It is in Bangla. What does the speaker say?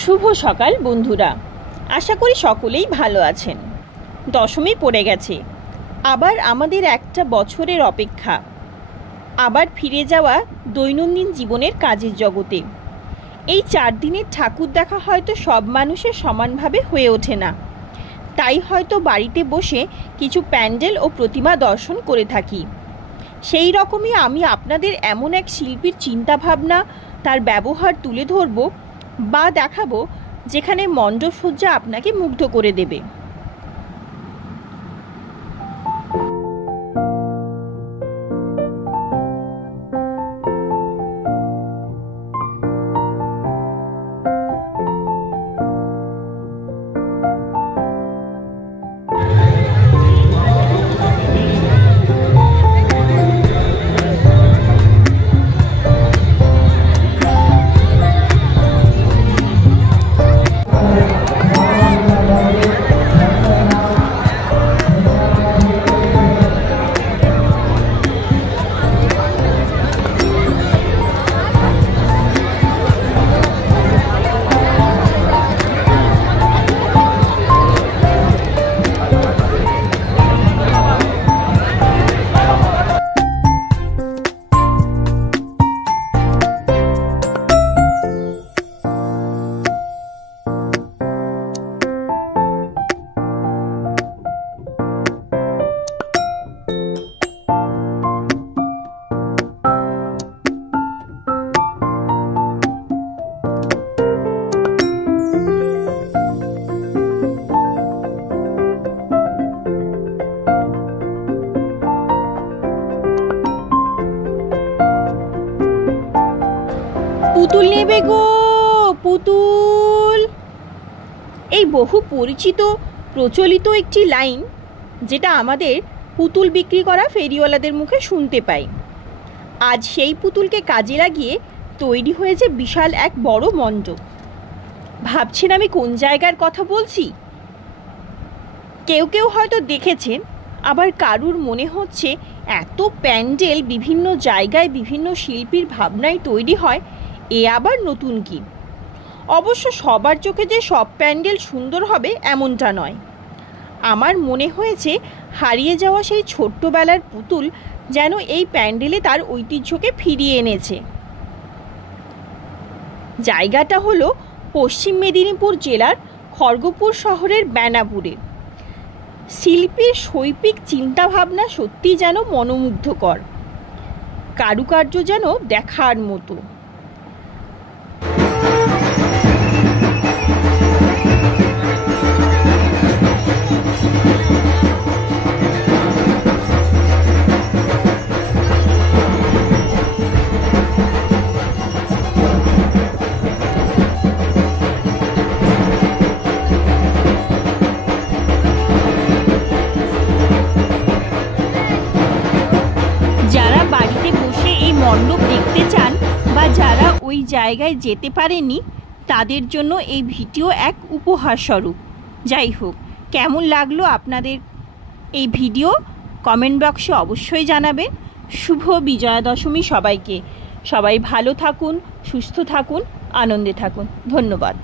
শুভ সকাল বন্ধুরা, আশা করি সকলেই ভালো আছেন। দশমী পড়ে গেছে, আবার আমাদের একটা বছরের অপেক্ষা, আবার ফিরে যাওয়া দৈনন্দিন জীবনের কাজের জগতে। এই 4 দিনের ঠাকুর দেখা হয়তো সব মানুষের সমানভাবে হয়ে ওঠে না, তাই হয়তো বাড়িতে বসে কিছু প্যান্ডেল ও প্রতিমা দর্শন করে থাকি। সেই রকমই আমি আপনাদের এমন এক শিল্পীর চিন্তাভাবনা, তার ব্যবহার তুলে ধরব বা দেখাবো যেখানে মণ্ডপসজ্জা আপনাকে মুগ্ধ করে দেবে। পুতুল নেবে গো, পুতুল। এই বহু পরিচিত প্রচলিত একটি লাইন, যেটা আমাদের পুতুল বিক্রি করা ফেরিওয়ালাদের মুখে শুনতে পাই। আজ সেই পুতুলকে কাজে লাগিয়ে তৈরি হয়েছে বিশাল এক বড় মণ্ডপ। ভাবছেন আমি কোন জায়গার কথা বলছি? কেউ কেউ হয়তো দেখেছেন, আবার কারুর মনে হচ্ছে এত প্যান্ডেল বিভিন্ন জায়গায় বিভিন্ন শিল্পীর ভাবনায় তৈরি হয়, এ আবার নতুন কি? অবশ্য সবার চোখে যে সব প্যান্ডেল সুন্দর হবে এমনটা নয়। আমার মনে হয়েছে হারিয়ে যাওয়া সেই ছোট্টবেলার পুতুল যেন এই প্যান্ডেলে তার ঐতিহ্যকে ফিরিয়ে এনেছে। জায়গাটা হলো পশ্চিম মেদিনীপুর জেলার খড়গপুর শহরের বেনাপুরে। শিল্পীর শৈল্পিক চিন্তাভাবনা সত্যি যেন মনোমুগ্ধকর, কারুকার্য যেন দেখার মতো। যারা বাড়িতে বসে এই মণ্ডপ দেখতে চান বা যারা ওই জায়গায় যেতে পারেনি, তাদের জন্য এই ভিডিও এক উপহার স্বরূপ। যাই হোক, কেমন লাগলো আপনাদের এই ভিডিও কমেন্ট বক্সে অবশ্যই জানাবেন। শুভ বিজয়া দশমী সবাইকে। সবাই ভালো থাকুন, সুস্থ থাকুন, আনন্দে থাকুন। ধন্যবাদ।